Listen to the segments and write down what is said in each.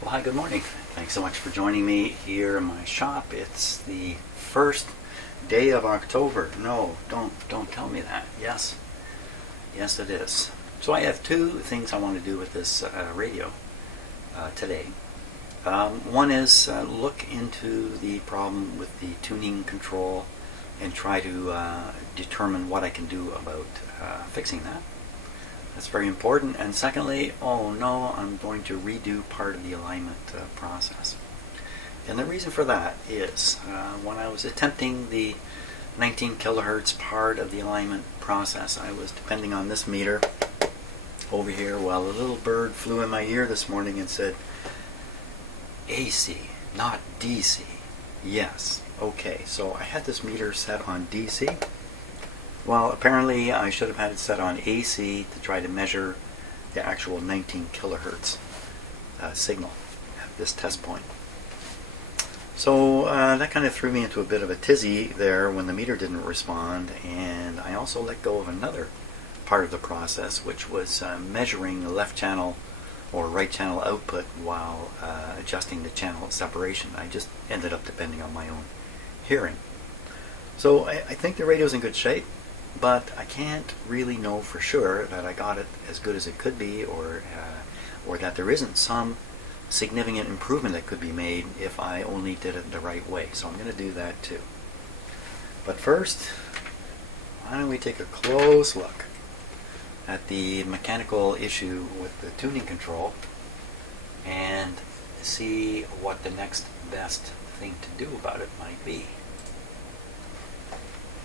Well, hi, good morning. Thanks so much for joining me here in my shop. It's the first day of October. No, don't tell me that. Yes, yes, it is. So I have two things I want to do with this radio today. One is look into the problem with the tuning control and try to determine what I can do about fixing that. That's very important. And secondly, oh no, I'm going to redo part of the alignment process. And the reason for that is when I was attempting the 19 kilohertz part of the alignment process, I was depending on this meter over here. Well, a little bird flew in my ear this morning and said, AC, not DC. Yes, okay, so I had this meter set on DC. Well, apparently I should have had it set on AC to try to measure the actual 19 kilohertz signal at this test point. So that kind of threw me into a bit of a tizzy there when the meter didn't respond, and I also let go of another part of the process, which was measuring the left channel or right channel output while adjusting the channel separation. I just ended up depending on my own hearing. So I think the radio's in good shape, but I can't really know for sure that I got it as good as it could be, or that there isn't some significant improvement that could be made if I only did it the right way. So I'm going to do that too. But first, why don't we take a close look at the mechanical issue with the tuning control and see what the next best thing to do about it might be.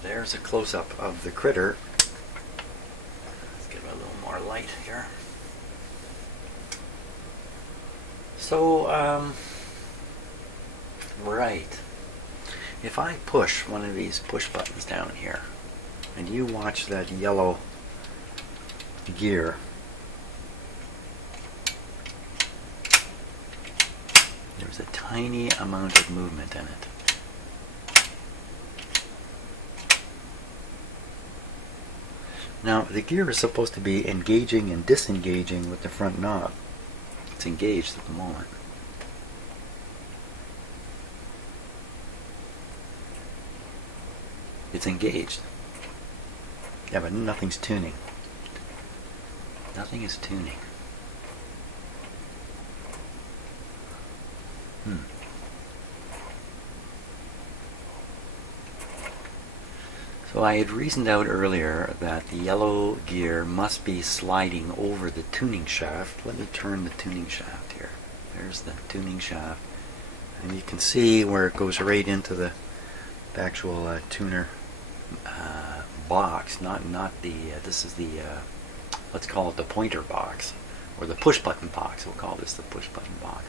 There's a close-up of the critter. Let's give it a little more light here. So, right. If I push one of these push buttons down here, and you watch that yellow gear, there's a tiny amount of movement in it. Now, the gear is supposed to be engaging and disengaging with the front knob. It's engaged at the moment. It's engaged. Yeah, but nothing's tuning. Nothing is tuning. So I had reasoned out earlier that the yellow gear must be sliding over the tuning shaft. Let me turn the tuning shaft here. There's the tuning shaft. And you can see where it goes right into the actual tuner box. Not the, this is the, let's call it the pointer box, or the push button box. We'll call this the push button box.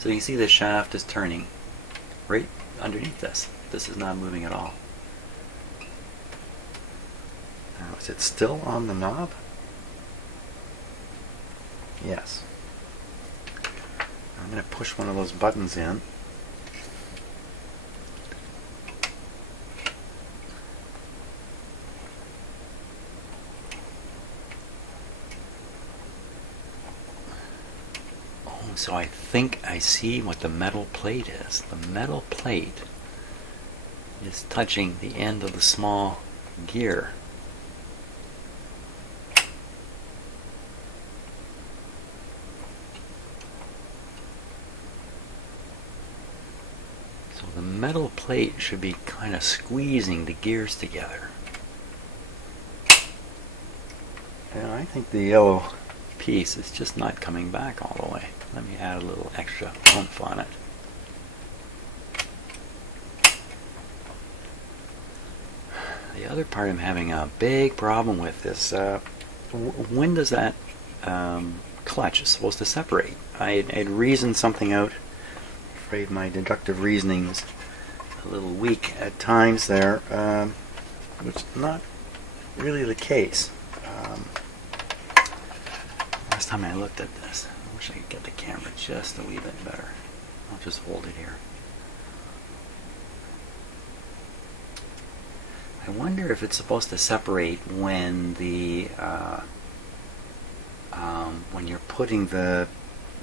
So you can see the shaft is turning right underneath this. This is not moving at all. Now, is it still on the knob? Yes. I'm going to push one of those buttons in. Oh, so I think I see what the metal plate is. The metal plate is touching the end of the small gear. The metal plate should be kind of squeezing the gears together. And I think the yellow piece is just not coming back all the way. Let me add a little extra oomph on it. The other part I'm having a big problem with is when does that clutch is supposed to separate? I'd reasoned something out. Afraid my deductive reasoning's a little weak at times there, which is not really the case. Last time I looked at this, I wish I could get the camera just a wee bit better. I'll just hold it here. I wonder if it's supposed to separate when the when you're putting the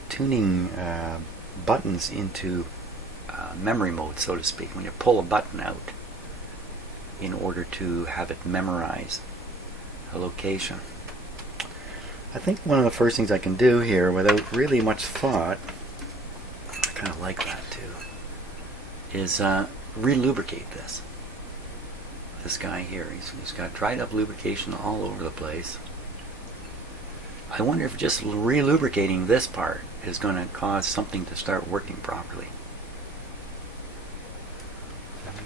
tuning buttons into memory mode, so to speak, when you pull a button out in order to have it memorize a location. I think one of the first things I can do here without really much thought, I kind of like that too, is re-lubricate this. This guy here, he's got dried up lubrication all over the place. I wonder if just re-lubricating this part is going to cause something to start working properly.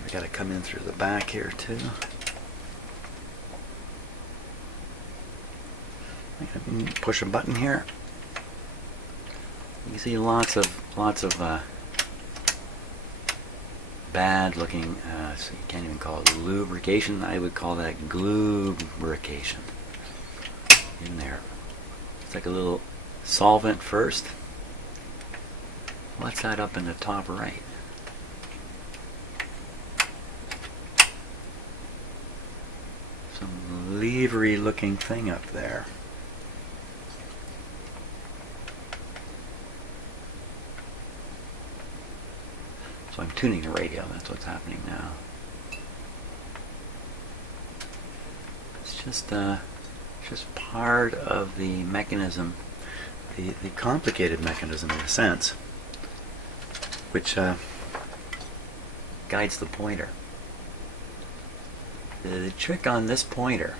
We got to come in through the back here too. I can push a button here. You can see lots of bad looking, so you can't even call it lubrication. I would call that glubrication in there. It's like a little solvent first. What's that up in the top right? Some levery looking thing up there. So I'm tuning the radio, that's what's happening now. It's just part of the mechanism, the complicated mechanism in a sense, which guides the pointer. The trick on this pointer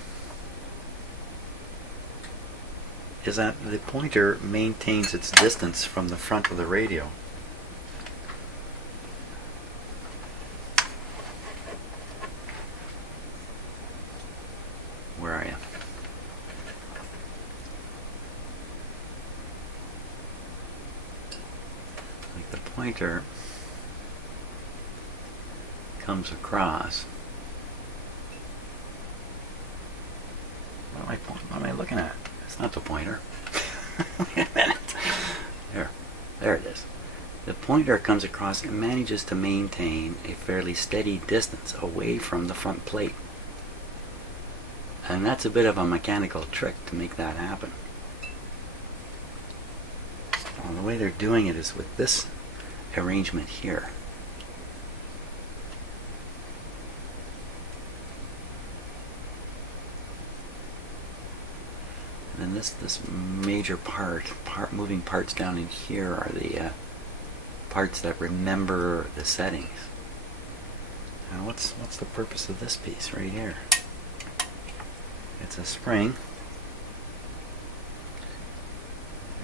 is that the pointer maintains its distance from the front of the radio. Where are you? Like the pointer comes across. What am I looking at? It's not the pointer. Wait a minute. There it is. The pointer comes across and manages to maintain a fairly steady distance away from the front plate. And that's a bit of a mechanical trick to make that happen. Well, the way they're doing it is with this arrangement here. And then this major moving parts down in here are the parts that remember the settings. Now what's the purpose of this piece right here? It's a spring.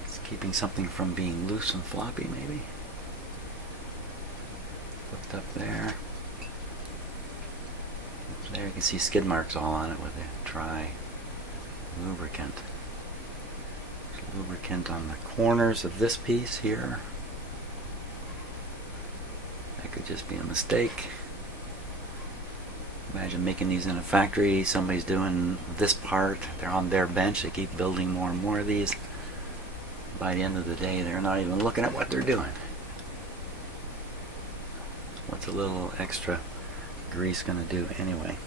It's keeping something from being loose and floppy, maybe. Flipped up there. There you can see skid marks all on it with a dry lubricant. There's lubricant on the corners of this piece here. That could just be a mistake. Imagine making these in a factory. Somebody's doing this part. They're on their bench. They keep building more and more of these. By the end of the day, they're not even looking at what they're doing. What's a little extra grease going to do anyway?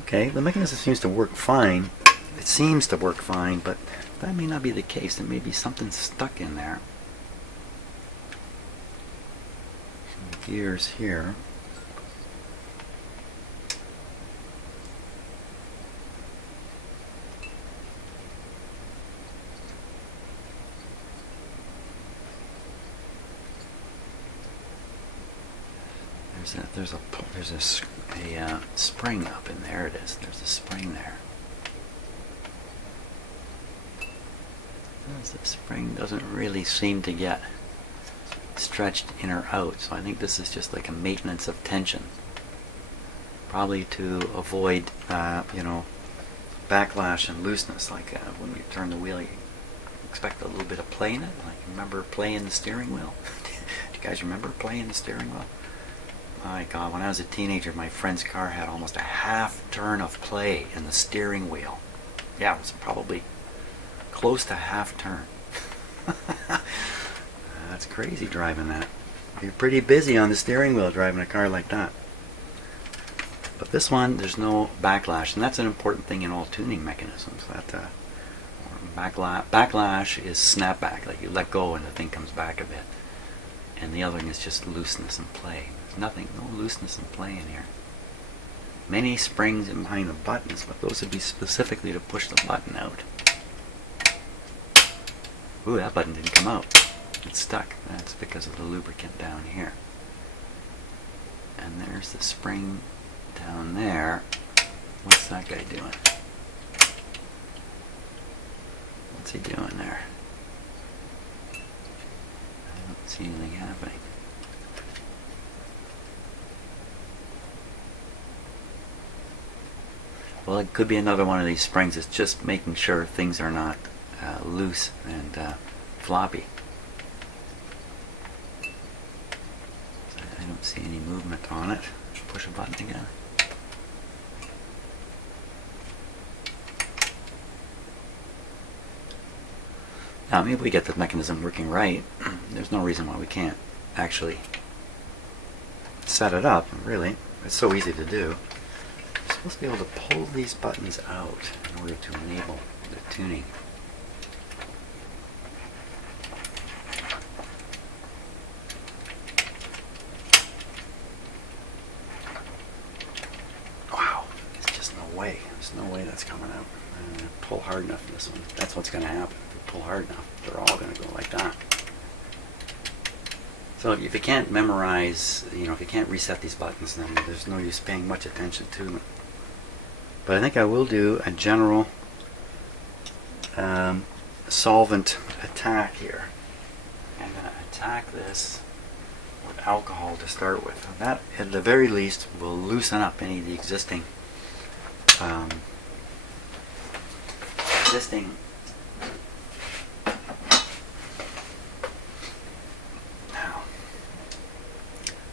Okay, the mechanism seems to work fine. It seems to work fine, but that may not be the case. There may be something stuck in there. Some gears here. There's a spring up in there. It is. There's a spring there. The spring doesn't really seem to get stretched in or out, so I think this is just like a maintenance of tension. Probably to avoid, backlash and looseness. Like when you turn the wheel, you expect a little bit of play in it. Like remember playing the steering wheel? Do you guys remember playing the steering wheel? My God, when I was a teenager, my friend's car had almost a half turn of play in the steering wheel. Yeah, it was probably close to half turn. That's crazy driving that. You're pretty busy on the steering wheel driving a car like that. But this one, there's no backlash, and that's an important thing in all tuning mechanisms. That, or Backlash is snapback, like you let go and the thing comes back a bit. And the other thing is just looseness and play. There's nothing, no looseness and play in here. Many springs behind the buttons, but those would be specifically to push the button out. Ooh, that button didn't come out. It's stuck. That's because of the lubricant down here. And there's the spring down there. What's that guy doing? What's he doing there? I don't see anything happening. Well, it could be another one of these springs. It's just making sure things are not loose and floppy. I don't see any movement on it. Push a button again. Now, maybe we get the mechanism working right. There's no reason why we can't actually set it up, really. It's so easy to do. You're supposed to be able to pull these buttons out in order to enable the tuning. Wow, there's just no way. There's no way that's coming out. I'm going to pull hard enough in this one. That's what's going to happen. Pull hard enough, they're all going to go like that. So if you can't memorize, if you can't reset these buttons, then there's no use paying much attention to them. But I think I will do a general solvent attack here. I'm going to attack this with alcohol to start with. And that, at the very least, will loosen up any of the existing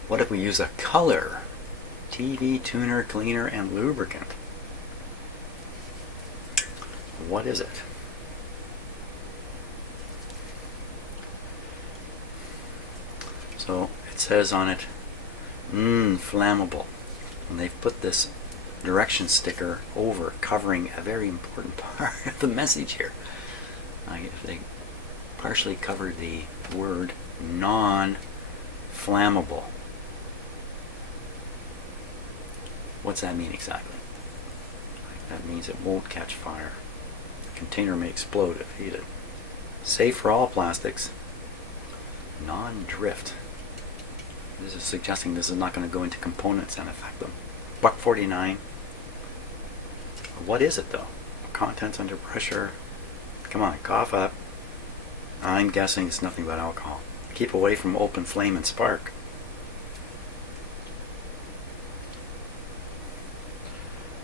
What if we use a color? TV, tuner, cleaner, and lubricant. What is it? So it says on it, flammable. And they've put this direction sticker over, covering a very important part of the message here. They partially covered the word non-flammable. What's that mean exactly? That means it won't catch fire. The container may explode if heated. Safe for all plastics. Non-drift. This is suggesting this is not going to go into components and affect them. $1.49. What is it though? Contents under pressure. Come on, cough up. I'm guessing it's nothing but alcohol. Keep away from open flame and spark.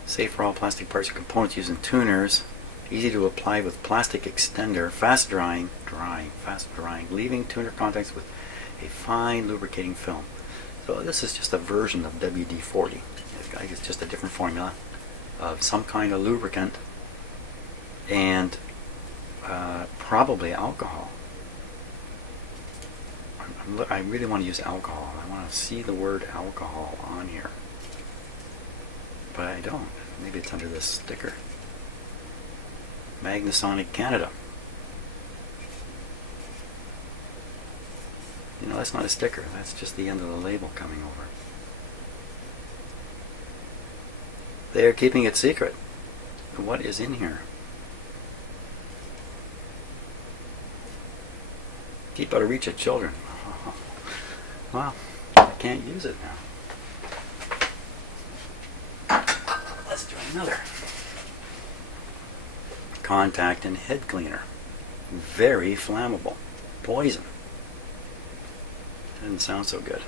Safe for all plastic parts or components used in tuners. Easy to apply with plastic extender. Fast drying, leaving tuner contacts with a fine lubricating film. So this is just a version of WD-40. I guess it's just a different formula of some kind of lubricant and probably alcohol. I really want to use alcohol. I want to see the word alcohol on here. But I don't. Maybe it's under this sticker. Magnasonic Canada. That's not a sticker. That's just the end of the label coming over. They are keeping it secret. What is in here? Keep out of reach of children. Well, I can't use it now. Let's try another. Contact and head cleaner. Very flammable. Poison. Doesn't sound so good.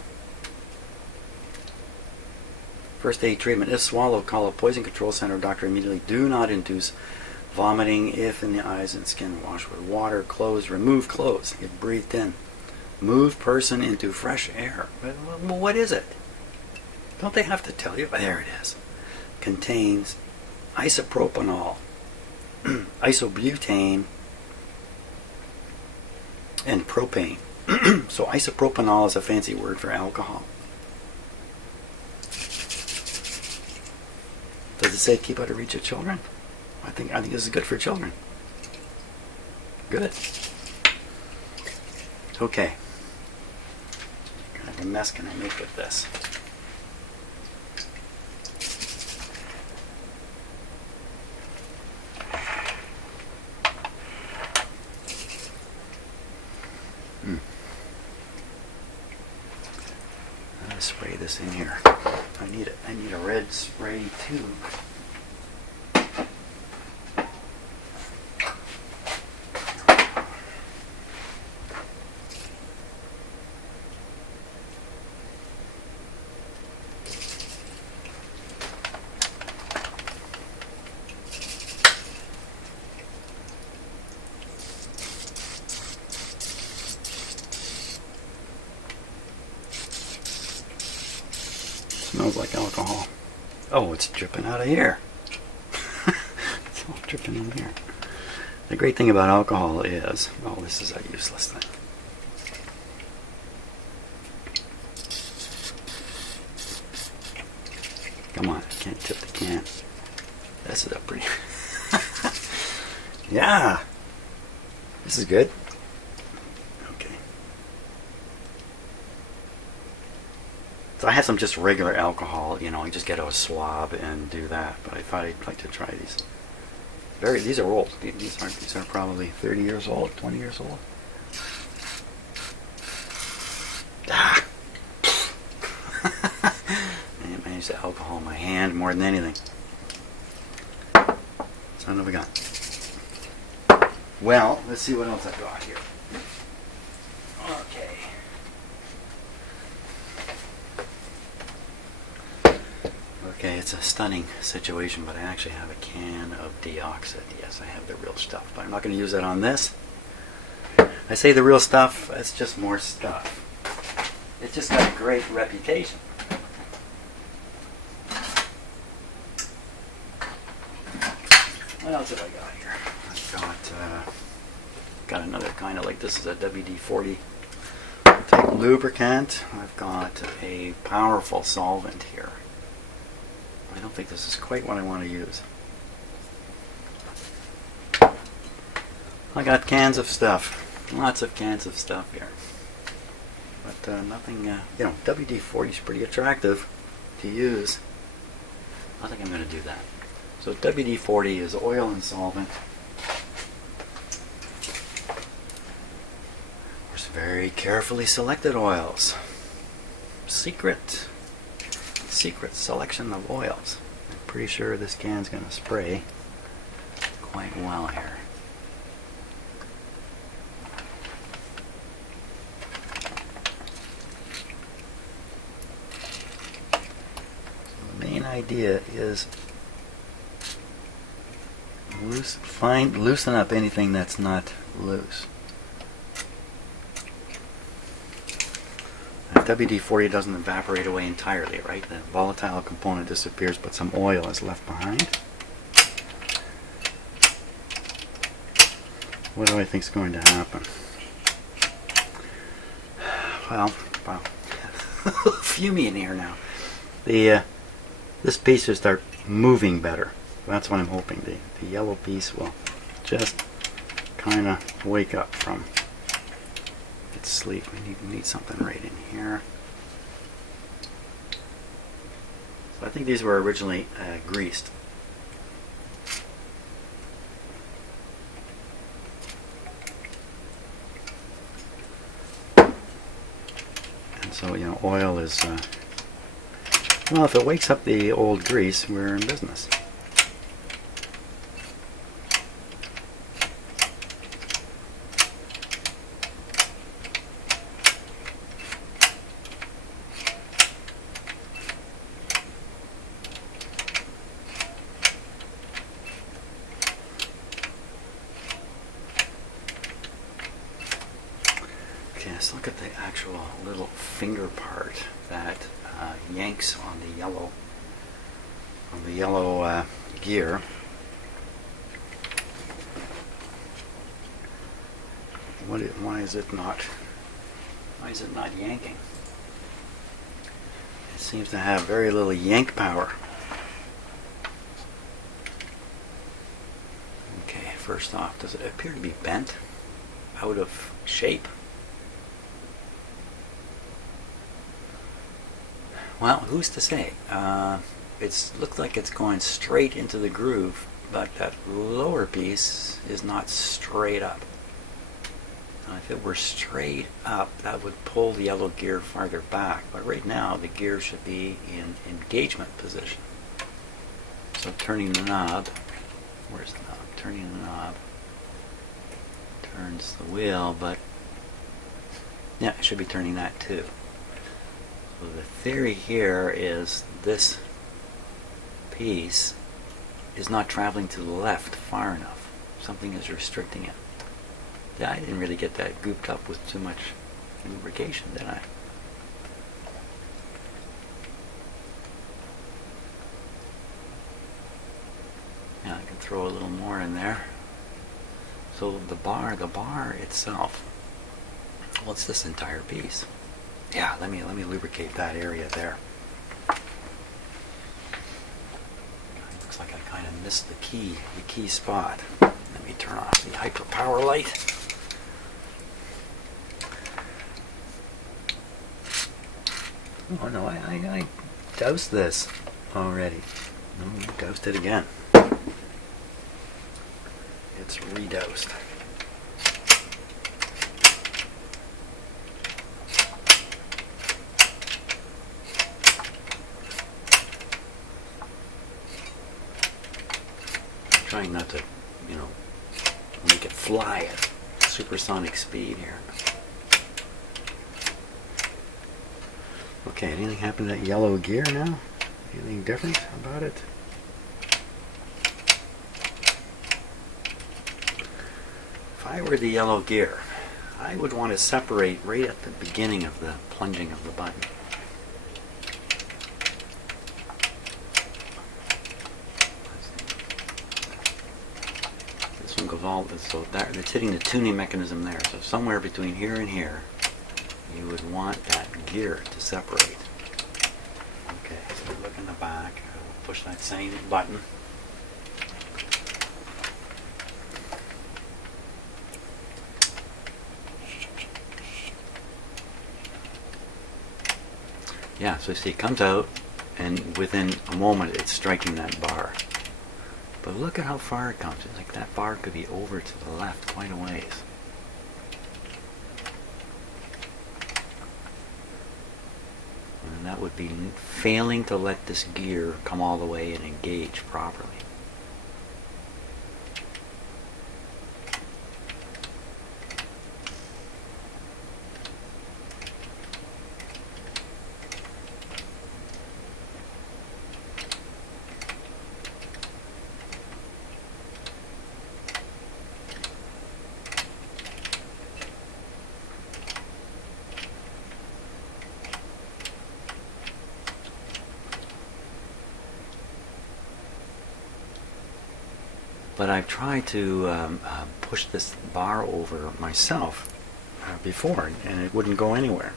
First aid treatment. If swallowed, call a poison control center doctor immediately. Do not induce vomiting if in the eyes and skin. Wash with water. Clothes. Remove clothes. Get breathed in. Move person into fresh air. Well, what is it? Don't they have to tell you? There it is. Contains isopropanol, isobutane, and propane. So isopropanol is a fancy word for alcohol. Does it say keep out of reach of children? I think this is good for children. Good. Okay. What kind of a mess can I make with this? Spray this in here. I need a red spray tube. Smells like alcohol. Oh, it's dripping out of here. It's all dripping in here. The great thing about alcohol is, oh, this is a useless thing. Come on, I can't tip the can. This is a pretty... Yeah. This is good. So I had some just regular alcohol, you know, you just get a swab and do that. But I thought I'd like to try these. These are old. These are probably 30 years old, 20 years old. Ah. Man, I used alcohol in my hand more than anything. So what have we got? Well, let's see what else I've got here. Okay. Okay, it's a stunning situation, but I actually have a can of deoxit. Yes, I have the real stuff, but I'm not going to use that on this. I say the real stuff, it's just more stuff. It's just got a great reputation. What else have I got here? I've got another kind of like, this is a WD-40 type lubricant. I've got a powerful solvent here. I don't think this is quite what I want to use. I got cans of stuff. Lots of cans of stuff here. But nothing, you know, WD-40 is pretty attractive to use. I think I'm going to do that. So WD-40 is oil and solvent. There's very carefully selected oils. Secret selection of oils. I'm pretty sure this can's going to spray quite well here. So the main idea is loosen up anything that's not loose. WD-40 doesn't evaporate away entirely, right? The volatile component disappears, but some oil is left behind. What do I think is going to happen? Well, fuming in here now. This piece will start moving better. That's what I'm hoping. The yellow piece will just kind of wake up from its sleep. We need something right in here. So I think these were originally greased. And so, you know, oil is, well, if it wakes up the old grease, we're in business. Okay, let's look at the actual little finger part that yanks on the yellow gear. Why is it not yanking? It seems to have very little yank power. Okay, first off, does it appear to be bent? out of shape. Well, who's to say? It looks like it's going straight into the groove, but that lower piece is not straight up. Now, if it were straight up, that would pull the yellow gear farther back, but right now the gear should be in engagement position. So turning the knob, where's the knob? Turning the knob turns the wheel, but yeah, it should be turning that too. So the theory here is this piece is not traveling to the left far enough. Something is restricting it. Yeah, I didn't really get that gooped up with too much lubrication, did I? Yeah, I can throw a little more in there. So the bar itself, well, it's this entire piece. Yeah, let me lubricate that area there. Looks like I kind of missed the key spot. Let me turn off the hyper power light. Oh no, I doused this already. No, doused it again. It's redoused. Trying not to, make it fly at supersonic speed here. Okay, anything happen to that yellow gear now? Anything different about it? If I were the yellow gear, I would want to separate right at the beginning of the plunging of the button. This one goes all, so it's hitting the tuning mechanism there. So somewhere between here and here, you would want that gear to separate. Okay, so look in the back. I will push that same button. Yeah, so you see it comes out, and within a moment it's striking that bar. But look at how far it comes. It's like that bar could be over to the left quite a ways. And that would be failing to let this gear come all the way and engage properly. But I've tried to push this bar over myself before, and it wouldn't go anywhere.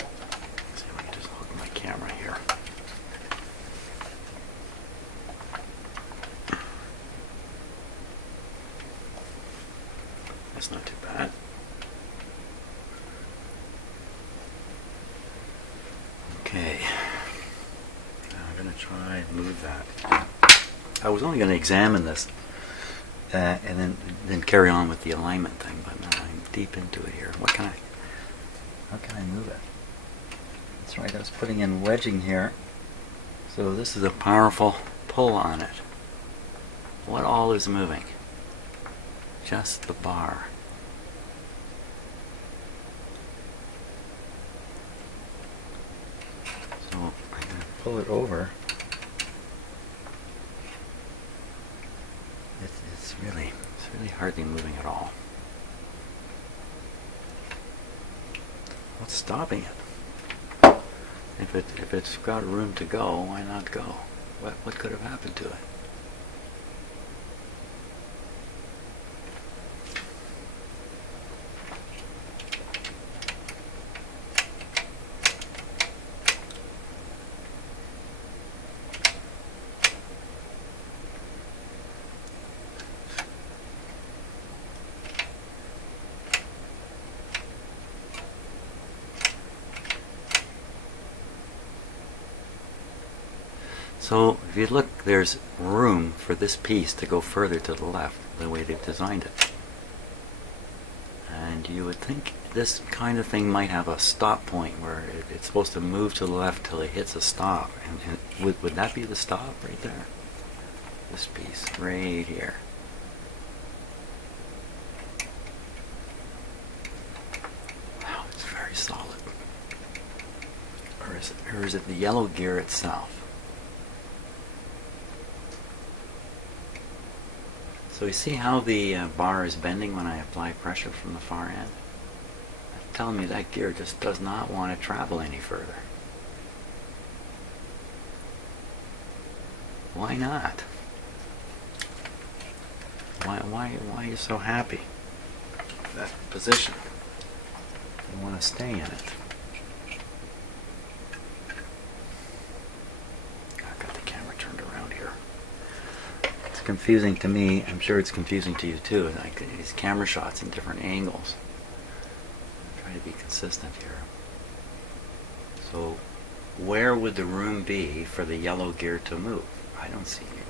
Let's see if I can just hook my camera here. That's not too bad. Okay. Now I'm going to try and move that. I was only going to examine this and then carry on with the alignment thing, but now I'm deep into it here. How can I move it? That's right, I was putting in wedging here. So this is a powerful pull on it. What all is moving? Just the bar. So I'm going to pull it over. It's really hardly moving at all. What's stopping it? If it's got room to go, why not go? What could have happened to it? So if you look, there's room for this piece to go further to the left, the way they've designed it. And you would think this kind of thing might have a stop point where it's supposed to move to the left till it hits a stop. And would that be the stop right there? This piece right here. Wow, it's very solid. Or is it the yellow gear itself? So you see how the bar is bending when I apply pressure from the far end? That's telling me that gear just does not want to travel any further. Why not? Why are you so happy with that position? You want to stay in it. I've got the camera turned around here. It's confusing to me. I'm sure it's confusing to you too. Like these camera shots in different angles. Try to be consistent here. So, where would the room be for the yellow gear to move? I don't see any room.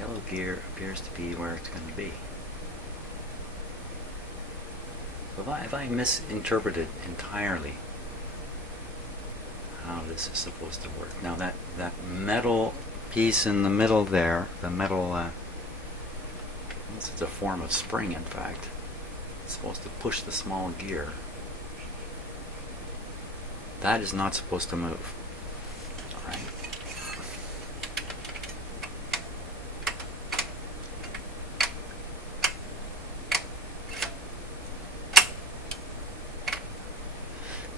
Yellow gear appears to be where it's going to be. So if I misinterpreted entirely how this is supposed to work. Now that metal piece in the middle there, the metal, this is a form of spring in fact, it's supposed to push the small gear. That is not supposed to move. Alright?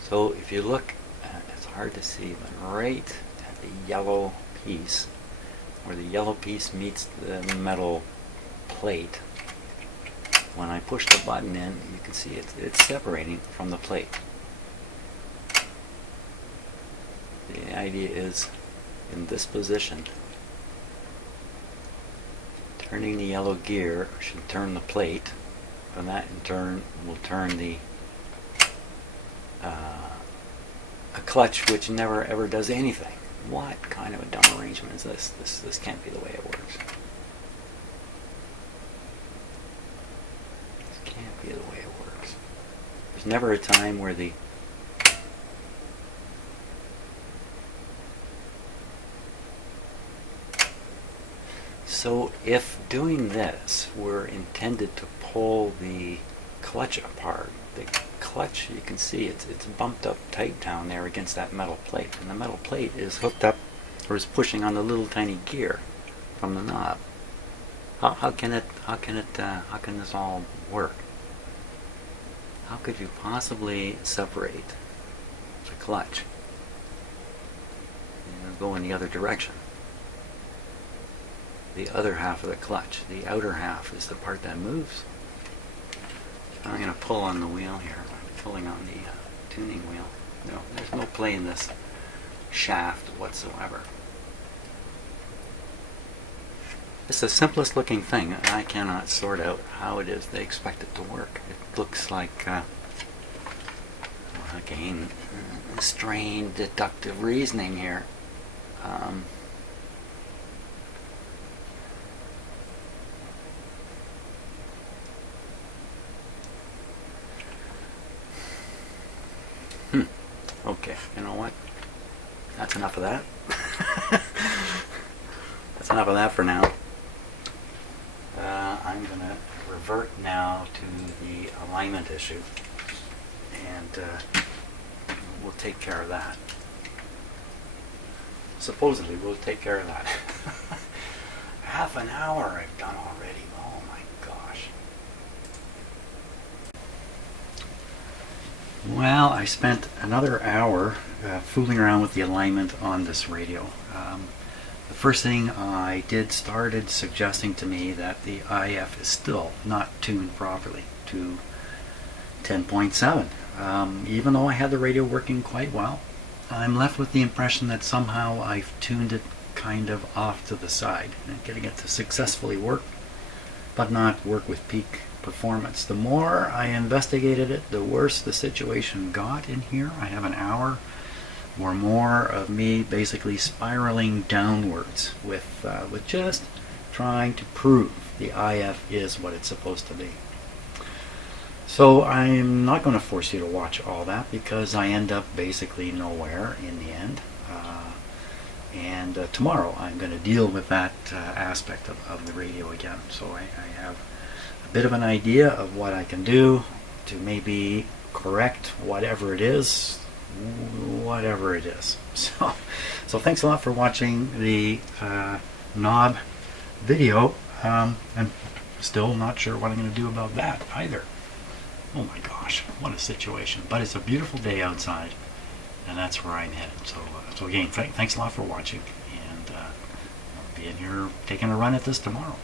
So if you look, it's hard to see, but right at the yellow piece, where the yellow piece meets the metal plate, when I push the button in, you can see it's separating from the plate. The idea is, in this position, turning the yellow gear should turn the plate, and that in turn will turn the a clutch which never ever does anything. What kind of a dumb arrangement is this? This can't be the way it works. This can't be the way it works. There's never a time where the So if doing this were intended to pull the clutch apart, the clutch, you can see it's bumped up tight down there against that metal plate, and the metal plate is hooked up or is pushing on the little tiny gear from the knob. How can this all work? How could you possibly separate the clutch and go in the other direction? The other half of the clutch, the outer half, is the part that moves. I'm going to pull on the wheel here. I'm pulling on the tuning wheel. No, there's no play in this shaft whatsoever. It's the simplest looking thing, and I cannot sort out how it is they expect it to work. It looks like, again, strained deductive reasoning here. Okay, you know what? That's enough of that. That's enough of that for now. I'm going to revert now to the alignment issue, and we'll take care of that. Supposedly, we'll take care of that. Half an hour I've done already. Oh my gosh. Well, I spent another hour fooling around with the alignment on this radio. The first thing I did started suggesting to me that the IF is still not tuned properly to 10.7. Even though I had the radio working quite well, I'm left with the impression that somehow I've tuned it kind of off to the side and getting it to successfully work, but not work with peak performance. The more I investigated it, the worse the situation got in here. I have an hour or more of me basically spiraling downwards with just trying to prove the IF is what it's supposed to be. So I'm not going to force you to watch all that, because I end up basically nowhere in the end. And tomorrow I'm going to deal with that aspect of the radio again. So I have a bit of an idea of what I can do to maybe correct whatever it is. So thanks a lot for watching the knob video. I'm still not sure what I'm going to do about that either. Oh my gosh, what a situation. But it's a beautiful day outside, and that's where I'm headed. So again, thanks a lot for watching, and I'll be in here taking a run at this tomorrow.